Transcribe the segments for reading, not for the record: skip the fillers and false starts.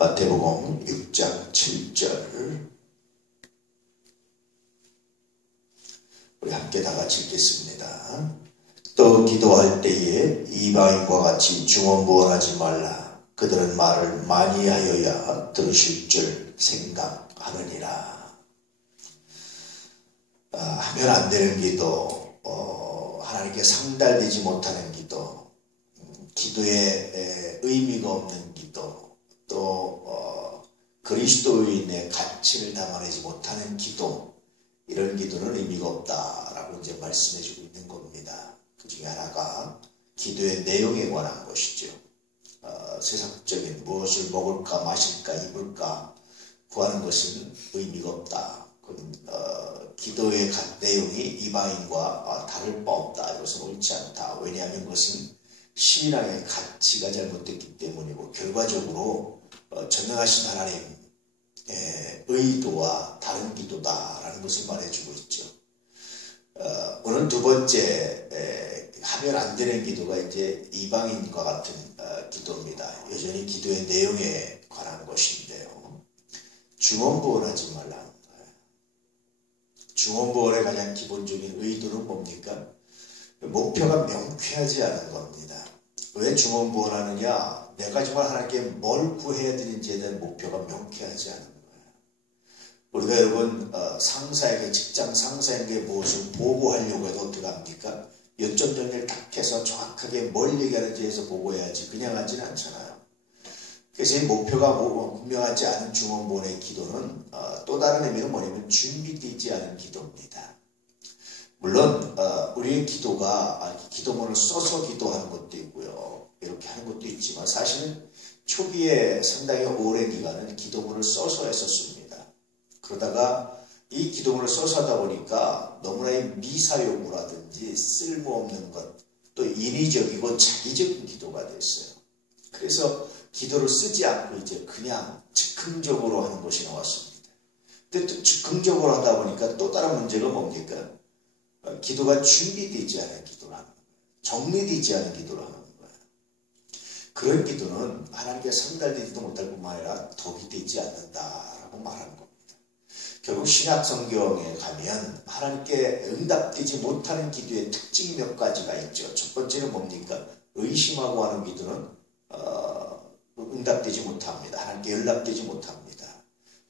마태복음 6장 7절 우리 함께 다 같이 읽겠습니다. 또 기도할 때에 이방인과 같이 중언부언하지 말라. 그들은 말을 많이 하여야 들으실 줄 생각하느니라. 하면 안 되는 기도, 하나님께 상달되지 못하는 기도, 기도에 의미가 없는 기도, 또 그리스도인의 가치를 담아내지 못하는 기도, 이런 기도는 의미가 없다라고 이제 말씀해주고 있는 겁니다. 그 중에 하나가 기도의 내용에 관한 것이죠. 세상적인 무엇을 먹을까 마실까 입을까 구하는 것은 의미가 없다. 기도의 내용이 이방인과 다를 바 없다. 이것은 옳지 않다. 왜냐하면 그것은 신앙의 가치가 잘못됐기 때문이고 결과적으로 전능하신 하나님 의도와 다른 기도다라는 것을 말해주고 있죠. 오늘 두 번째 하면 안 되는 기도가 이제 이방인과 같은 기도입니다. 여전히 기도의 내용에 관한 것인데요. 중언부언하지 말라는 거예요. 중언부언의 가장 기본적인 의도는 뭡니까? 목표가 명쾌하지 않은 겁니다. 왜 중언부언하느냐? 내가 정말 하나님께 뭘 구해야 되는지에 대한 목표가 명쾌하지 않은 거예요. 우리가 여러분 상사에게 직장 상사에게 무엇을 보고하려고 해도 어떻게 합니까? 몇 점 정리를 딱 해서 정확하게 뭘 얘기하는지 해서 보고해야지 그냥 하지는 않잖아요. 그래서 이 목표가 분명하지 않은 중언부언의 기도는 또 다른 의미는 뭐냐면 준비되지 않은 기도입니다. 물론 우리의 기도가 기도문을 써서 기도하는 것도 있고요. 이렇게 하는 것도 있지만 사실은 초기에 상당히 오랜 기간은 기도문을 써서 했었습니다. 그러다가 이 기도문을 써서 하다 보니까 너무나 미사용구라든지 쓸모없는 것, 또 인위적이고 자기적인 기도가 됐어요. 그래서 기도를 쓰지 않고 이제 그냥 즉흥적으로 하는 것이 나왔습니다. 근데 또 즉흥적으로 하다 보니까 또 다른 문제가 뭡니까? 기도가 준비되지 않은 기도를 하는 거예요. 정리되지 않은 기도를 하는 거예요. 그런 기도는 하나님께 상달되지도 못할 뿐만 아니라 덕이 되지 않는다라고 말하는 겁니다. 결국 신약 성경에 가면 하나님께 응답되지 못하는 기도의 특징이 몇 가지가 있죠. 첫 번째는 뭡니까? 의심하고 하는 기도는 응답되지 못합니다. 하나님께 연락되지 못합니다.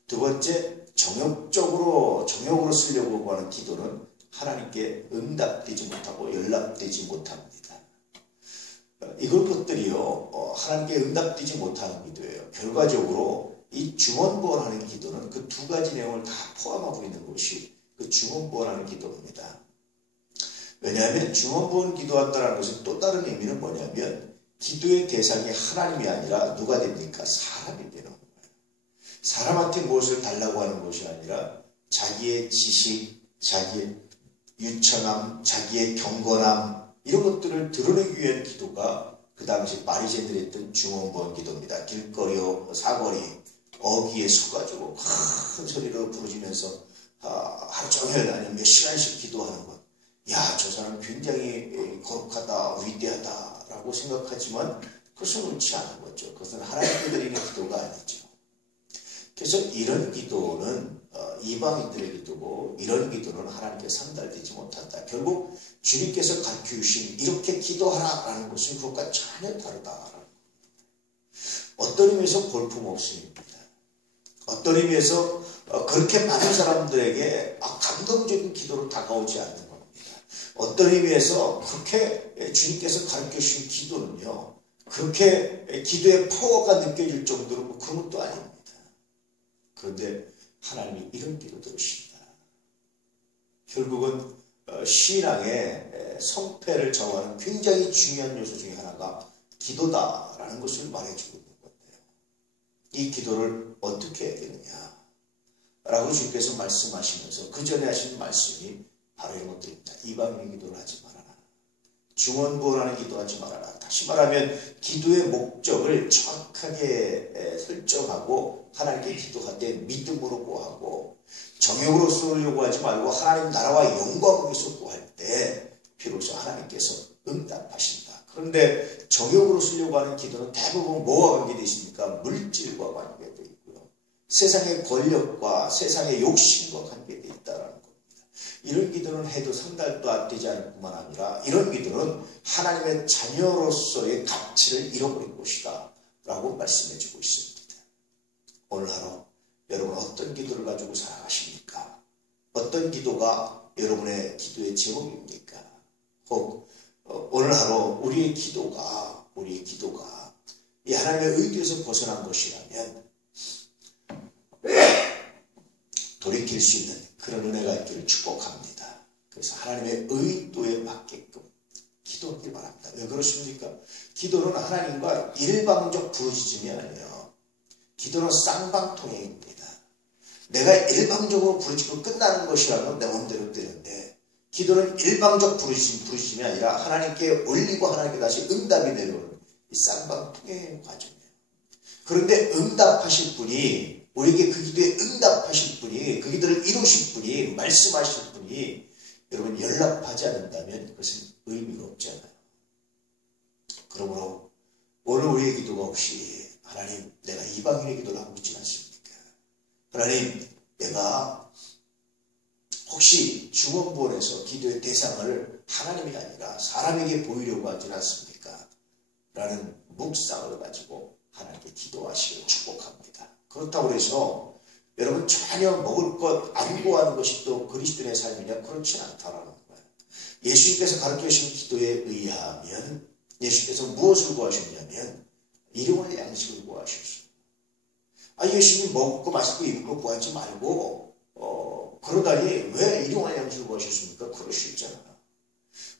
두 번째, 정욕으로 쓰려고 하는 기도는 하나님께 응답되지 못하고 연락되지 못합니다. 이걸 것들이요 하나님께 응답되지 못하는 기도예요. 결과적으로 이 중언부언하는 기도는 그 두 가지 내용을 다 포함하고 있는 것이 그 중언부언하는 기도입니다. 왜냐하면 중언부언 기도한다는 것은 또 다른 의미는 뭐냐면 기도의 대상이 하나님이 아니라 누가 됩니까? 사람이 되는 거예요. 사람한테 무엇을 달라고 하는 것이 아니라 자기의 지식, 자기의 유천함, 자기의 경건함 이런 것들을 드러내기 위한 기도가 그 당시 바리새인들이 했던 중언부언 기도입니다. 길거리, 사거리, 어귀에 서가지고 큰 소리로 부르짖으면서 하루 종일 아니면 몇 시간씩 기도하는 것. 야, 저 사람 굉장히 거룩하다, 위대하다라고 생각하지만 그것은 옳지 않은 거죠. 그것은 하나님께 드리는 기도가 아니죠. 그래서 이런 기도는 이방인들의 기도고 이런 기도는 하나님께 상달되지 못한다. 결국 주님께서 가르쳐주신 이렇게 기도하라라는 것은 그것과 전혀 다르다라는 겁니다. 어떤 의미에서 볼품없음입니다. 어떤 의미에서 그렇게 많은 사람들에게 감동적인 기도로 다가오지 않는 겁니다. 어떤 의미에서 그렇게 주님께서 가르쳐주신 기도는요. 그렇게 기도의 파워가 느껴질 정도로 그런 것도 아닙니다. 그런데 하나님이 이런 기도 들으십니다. 결국은 신앙의 성패를 좌우하는 굉장히 중요한 요소 중에 하나가 기도다라는 것을 말해주고 있는 건데요. 이 기도를 어떻게 해야 되느냐 라고 주님께서 말씀하시면서 그 전에 하신 말씀이 바로 이런 것들입니다. 이방인의 기도를 하지 말아라. 중언부언하는 기도하지 말아라. 다시 말하면 기도의 목적을 정확하게 설정하고 하나님께 기도할 때 믿음으로 구하고 정욕으로 쏘려고 하지 말고 하나님 나라와 영광을 위해서 구할 때 비로소 하나님께서 응답하신다. 그런데 정욕으로 쓰려고 하는 기도는 대부분 뭐와 관계되어 있습니까? 물질과 관계되어 세상의 권력과 세상의 욕심과 관계되어 있다는 겁니다. 이런 기도는 해도 3달도 안 되지 않을 뿐만 아니라 이런 기도는 하나님의 자녀로서의 가치를 잃어버린 것이다 라고 말씀해 주고 있습니다. 오늘 하루 여러분 어떤 기도를 가지고 살아가십니까? 어떤 기도가 여러분의 기도의 제목입니까? 혹 오늘 하루 우리의 기도가 이 하나님의 의도에서 벗어난 것이라면 돌이킬 수 있는 그런 은혜가 있기를 축복합니다. 그래서 하나님의 의도에 맞게끔 기도하길 바랍니다. 왜 그렇습니까? 기도는 하나님과 일방적 부르짖음이 아니에요. 기도는 쌍방통행입니다. 내가 일방적으로 부르짖고 끝나는 것이라면 내 마음대로 되는데 기도는 일방적 부르짖음이 아니라 하나님께 올리고 하나님께 다시 응답이 내려오는 이 쌍방통행의 과정이에요. 그런데 응답하실 분이 우리에게 그 기도에 응답하실 분이 그 기도를 이루실 분이 말씀하실 분이 여러분 연락하지 않는다면 그것은 의미가 없잖아요. 그러므로 오늘 우리의 기도가 혹시 하나님 내가 이방인의 기도를 하고 있지 않습니까? 하나님 내가 혹시 중원부원에서 기도의 대상을 하나님이 아니라 사람에게 보이려고 하지 않습니까? 라는 묵상을 가지고 하나님께 기도하시기를 축복합니다. 그렇다고 해서 여러분 전혀 먹을 것 안 구하는 것이 또 그리스도인의 삶이냐? 그렇지 않다라는 거예요. 예수님께서 가르쳐주신 기도에 의하면 예수님께서 무엇을 구하셨냐면 일용할 양식을 구하셨어요. 예수님 먹고 마시고 입을 거 구하지 말고 그러다니 왜 일용할 양식을 구하셨습니까? 그럴 수 있잖아요.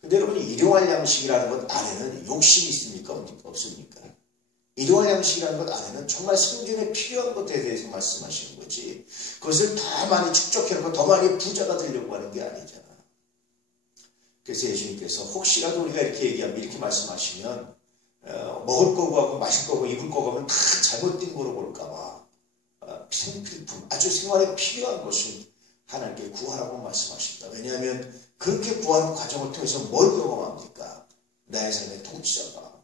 근데 여러분 일용할 양식이라는 것 안에는 욕심이 있습니까? 없습니까? 일용할 양식이라는 것 안에는 정말 생존에 필요한 것에 대해서 말씀하시는 거지 그것을 더 많이 축적해놓고 더 많이 부자가 되려고 하는 게 아니잖아. 그래서 예수님께서 혹시라도 우리가 이렇게 얘기하면 이렇게 말씀하시면 먹을 거고 하고 마실 거고 입을 거고 하면 다 잘못된 거로 볼까봐 생필품 아주 생활에 필요한 것을 하나님께 구하라고 말씀하십니다. 왜냐하면 그렇게 구하는 과정을 통해서 뭘 경험합니까? 나의 삶의 통치자가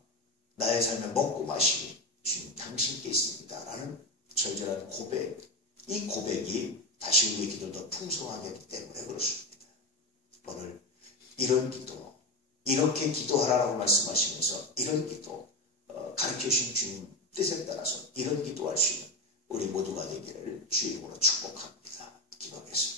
나의 삶에 먹고 마시기 주님 당신께 있습니다 라는 절절한 고백, 이 고백이 다시 우리의 기도를 더 풍성하게 하기 때문에 그렇습니다. 오늘 이런 기도, 이렇게 기도하라고 말씀하시면서 이런 기도 가르쳐주신 주님 뜻에 따라서 이런 기도할 수 있는 우리 모두가 되기를 주의 이름으로 축복합니다. 기도하겠습니다.